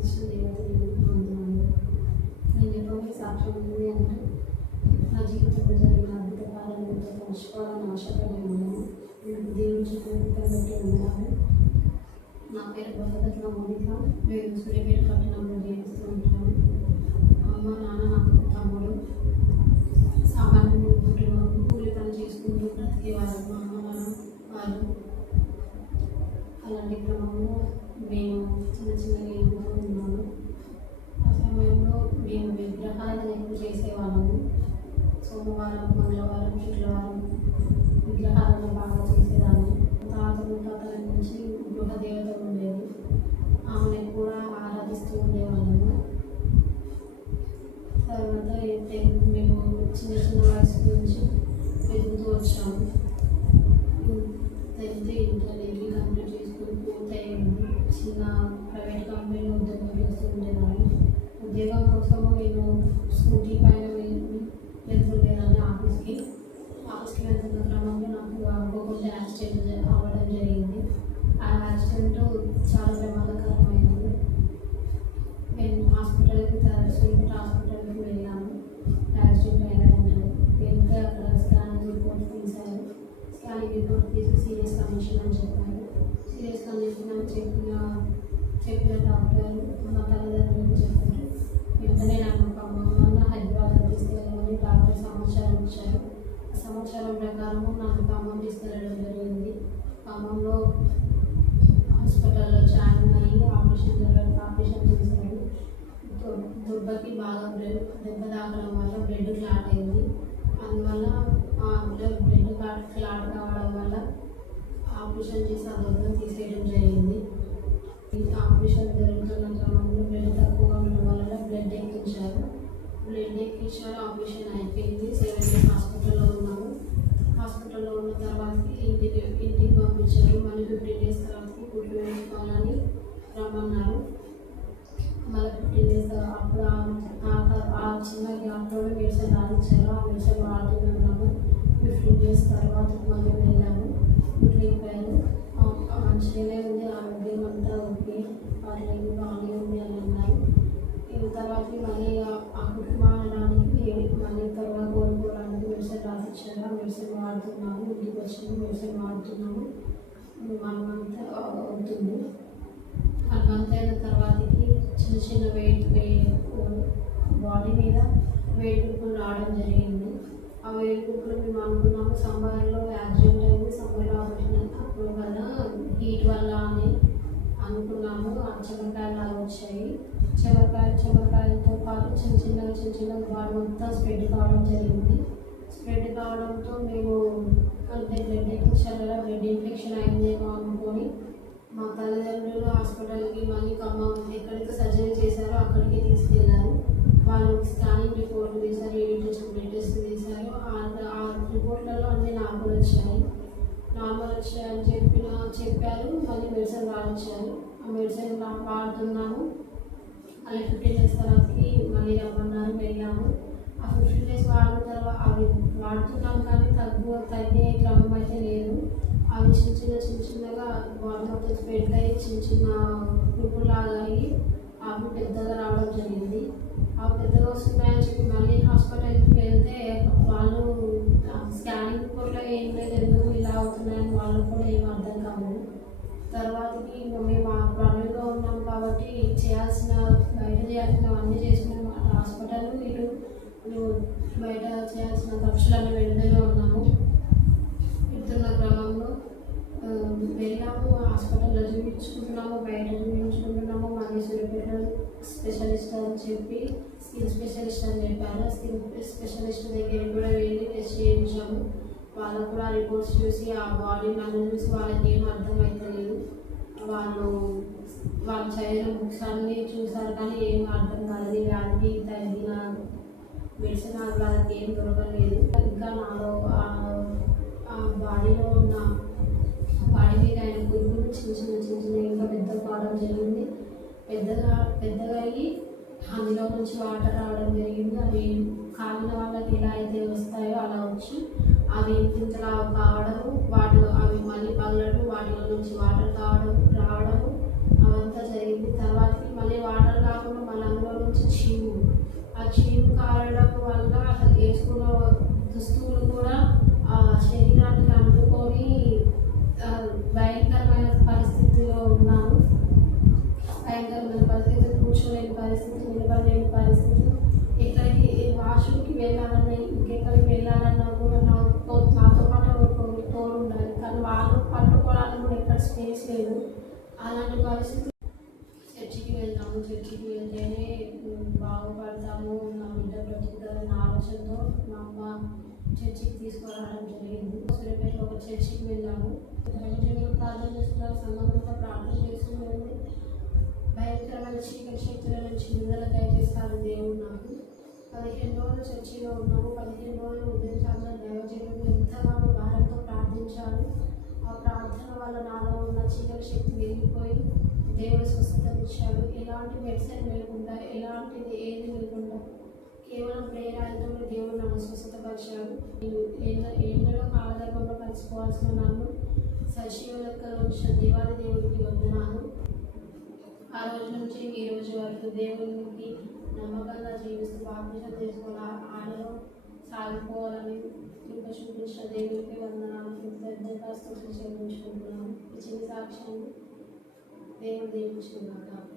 ఇచ్చిన దేవతని పొందుతున్నాను నేను ఎటువంటి సాక్ష్యం ఉంది అంటే నా జీవితంలో జరిగిన అద్భుత కార్యాలతో పంచుకోవాలని ఆశపడి ఉన్నాను నేను దేవుడి చుట్టూ పెట్టి ఉన్నాను నా పేరు భగవత మౌనిక నేను సూర్యపేట పట్టణంలో చేసేవాళ్ళము. సోమవారం మంగళవారం శుక్రవారం విగ్రహాలను బాగా చేసేదాన్ని. తాత ముత్తాతల నుంచి గృహదేవత ఉండేది. ఆమెను కూడా ఆరాధిస్తూ ఉండేవాళ్ళము. తర్వాత అయితే మేము చిన్న చిన్న వయసు నుంచి పెరుగుతూ వచ్చాము. టెన్త్ ఇంటర్ డిగ్రీ కంప్లీట్ చేసుకుని పూర్తయింది చిన్న ప్రైవేట్ కంపెనీలో ఉద్యోగం చేస్తూ ఉండేదాన్ని ఉద్యోగం స్కూటీ పైన వెళ్తుండేదాన్ని ఆఫీస్కి ఆఫీస్కి వెళ్తున్న క్రమంలో నాకు అనుకోకుండా యాక్సిడెంట్ అవ్వడం జరిగింది. ఆ యాక్సిడెంట్ చాలా ప్రమాదకరమైనది. నేను హాస్పిటల్కి సూర్యపేట హాస్పిటల్కి వెళ్ళాను యాక్సిడెంట్ అయిన వెంటనే వెళ్తే అక్కడ స్కానింగ్ రిపోర్ట్ తీశారు. స్కానింగ్ రిపోర్ట్ తీసి సీరియస్ కండిషన్ అని చెప్పారు. సీరియస్ కండిషన్ అని చెప్పిన చెప్పిన డాక్టర్ మా తల్లిదండ్రులు చెప్పారు. వెంటనే నాకు తీసుకెళ్ళాలని సంవత్సరాలు ఇచ్చారు ఆ ప్రకారము ప్రకారం నాకు ఖమ్మం తీసుకెళ్ళడం జరిగింది. ఖమ్మంలో హాస్పిటల్లో జాయిన్ అయ్యి ఆపరేషన్ జరగడం ఆపరేషన్ చేశారు. దుబ్బకి బాగా బ్లడ్ దెబ్బ తాగడం వల్ల బ్లడ్ క్లాట్ అయింది. అందువల్ల ఆ బ్లడ్ క్లాట్ క్లాట్ కావడం వల్ల ఆపరేషన్ చేసి ఆ దెబ్బను తీసేయడం జరిగింది. ఆపరేషన్ జరుగుతున్న బ్లడ్ ఎక్కించారు ఆపరేషన్ అయిపోయింది. సెవెన్ డేస్ హాస్పిటల్లో ఉన్నాము. హాస్పిటల్లో ఉన్న తర్వాత ఇంటికి ఇంటికి పంపించారు. మళ్ళీ ఫిఫ్టీన్ డేస్ తర్వాత గుడ్లు వేసుకోవాలని రమ్మన్నారు. మళ్ళీ ఫిఫ్టీన్ డేస్ అప్పుడు ఆ- చిన్న గ్యాప్లో మెడిసిన్ రాయించారు ఆ మెడిసిన్ ఉన్నాము ఫిఫ్టీన్ డేస్ తర్వాత మళ్ళీ వెళ్ళాము. గుడ్లు ఇప్పారు మంచిగానే ఉంది. ఆరోగ్యం అంతా ఓకే. పర్లేదు బాగానే ఉంది అని అన్నారు. తర్వాత మళ్ళీ ఆ- కుటుంబ మళ్ళీ త్వరగా కోలుకోవడానికి మెడిసిన్ రాసిచ్చారా మెడిసిన్ వాడుతున్నాము ఇంటికి వచ్చింది మెడిసిన్ వాడుతున్నాము వన్ మంత్ అవుతుంది. వన్ మంత్ అయిన తర్వాతకి చిన్న చిన్న వెయిట్ బాడీ మీద వెయిట్ కుక్కలు రావడం జరిగింది. ఆ వెయిట్ కుక్కలు మేము అనుకున్నాము సమ్మర్లో యాక్సిడెంట్ అయింది సమ్మర్లో ఆపరేషన్ అప్పుడు వల్ల హీట్ వల్ల అని అనుకున్నాము. ఆ చెమటకాయలు అలా వచ్చాయి. చెమటకాయలు చెమటకాయలతో పాటు చిన్న చిన్నగా చిన్న చిన్న బాడీ అంతా స్ప్రెడ్ కావడం జరిగింది. స్ప్రెడ్ కావడంతో మేము అంటే బ్లడ్ ఇన్ఫెక్షన్ వల్ల బ్లడ్ ఇన్ఫెక్షన్ అయిందేమో అనుకొని మా తల్లిదండ్రులు హాస్పిటల్కి మళ్ళీ ఖమ్మం ఎక్కడికి సర్జరీ చేశారో అక్కడికి తీసుకెళ్ళారు వాళ్ళు స్కానింగ్ రిపోర్ట్ తీశారు యూరిన్ టెస్ట్ బ్లడ్ టెస్ట్ తీశారు. ఆ- రిపోర్ట్లలో అన్నీ నార్మల్ వచ్చాయి. నార్మల్ అని చెప్పిన చెప్పారు. మళ్ళీ మెడిసిన్ రాయించారు. ఆ మెడిసిన్ వాడుతున్నాము. మళ్ళీ ఫిఫ్టీన్ డేస్ తర్వాతకి మళ్ళీ రమ్మన్నారు వెళ్ళాము. ఆ ఫిఫ్టీన్ డేస్ వాడిన తర్వాత అవి వాడుతున్నాం కానీ తగ్గు తగ్గే క్రమం అయితే లేదు. అవి చిన్న చిన్న చిన్న చిన్నగా బాడీ మొత్తం స్ప్రెడ్ అయ్యి చిన్న చిన్న కురుపులాగా అయ్యి అవి పెద్దగా రావడం జరిగింది. ఆ పెద్దగా వస్తున్నాయని చెప్పి మళ్ళీ హాస్పిటల్కి వెళ్తే బయట చేయాల్సినవన్నీ చేసుకున్నాం హాస్పిటల్ ఇటు బయట చేయాల్సిన ఖర్చులన్నీ వెళ్తూనే ఉన్నాము. వెళ్తున్న క్రమంలో వెళ్ళాము హాస్పిటల్లో చూపించుకుంటున్నాము బయట చూపించుకుంటున్నాము. మళ్ళీ సూర్యపేట స్పెషలిస్ట్ అని చెప్పి స్కిన్ స్పెషలిస్ట్ అని చెప్పారు. స్కిన్ స్పెషలిస్ట్ దగ్గర కూడా వెళ్ళి టెస్ట్ చేయించాము. వాళ్ళకు కూడా రిపోర్ట్స్ చూసి ఆ బాడీ నన్ను చూసి వాళ్ళకి ఏం అర్థమవుతలేదు వాళ్ళు వాళ్ళు చదివిన బుక్స్ అన్నీ చూసారు కానీ ఏం అర్థం కాలేదు. వ్యాధి వ్యాధికి తగిన మెడిసిన్ వాళ్ళకి ఏం దొరకలేదు. ఇంకా నాలో ఆ- బాడీలో ఉన్న బాడీ మీద ఆయన పురుగులు చిన్న చిన్న చిన్న చిన్న ఇంకా పెద్ద పాడడం జరిగింది. పెద్దగా పెద్దగా అయ్యి అందులో నుంచి వాటర్ రావడం జరిగింది. అవి కాలిన వాళ్ళకి ఎలా అయితే వస్తాయో అలా వచ్చి. అవి ఇంతలా కావడం వాటిలో అవి మళ్ళీ పగలడం వాటిలో నుంచి వాటర్ కావడం రావడం రావడము అవంతా జరిగింది తర్వాతకి మళ్ళీ నుంచి చీము. కారడం వల్ల వేసుకున్న దుస్తువులు కూడా ఆ శరీరానికి అంటుకొని భయంకరమైన పరిస్థితిలో ఉన్నాను భయంకరమైన పరిస్థితి కూర్చోలేని పరిస్థితి నిలబడలేని పరిస్థితి. ఎక్కడికి వాష్రూమ్కి వెళ్ళాలన్నా ఇంకెక్కడికి వెళ్ళాలన్నా కూడా నాతో నాతో పాటు ఒకరు తోడు ఉండాలి కానీ వాళ్ళు పట్టుకోవడానికి కూడా ఎక్కడ స్పేస్ లేదు. అలాంటి పరిస్థితి బాగుపడతాము నా బిడ్డ బ్రతుకుతుందన్న ఆలోచనతో మా అమ్మ చర్చికి తీసుకురావడం జరిగింది. సూర్యాపేట ఒక చర్చికి వెళ్ళాము. దైవజనులు ప్రార్థన చేస్తున్నారు సంబంధంతో ప్రార్థన చేస్తున్నాము. భయంకరమైన చీకటి శక్తుల నుంచి విడుదల దయచేస్తాను దేవుడు నాకు. పదిహేను రోజులు చర్చిలో ఉన్నాము. పదిహేను రోజులు ఉదయం సాయంత్రం దైవజనులు ఎంతగానో భారంతో ప్రార్థించాను ఆ ప్రార్థన వల్ల నాలో ఉన్న చీకటి శక్తి వెళ్ళిపోయి దేవుడు స్వస్థతనిచ్చాడు ఎలాంటి మెడిసిన్ లేకుండా ఎలాంటిది ఏది లేకుండా కేవలం ప్రేయర్ ఆయుధంలో దేవుడు నన్ను స్వస్థతపరిచాడు నేను ఎండ- ఎండలో కాలగర్భంలో కలిసిపోవాల్సిన నన్ను సజీవులకు లెక్కలో దేవాది దేవుడికి వందనాలు. ఆ రోజు నుంచి ఈ రోజు వరకు దేవునికి నమ్మకంగా జీవిస్తూ బాప్తిజం చేసుకుని ఆయనలో సాగిపోవాలని కృప చూపించిన దేవుడికి వందనాలు. కృతజ్ఞత స్థుతులు చెల్లించుకుంటున్నాను. చిన్న చిన్న benim değilmişim Rabbim.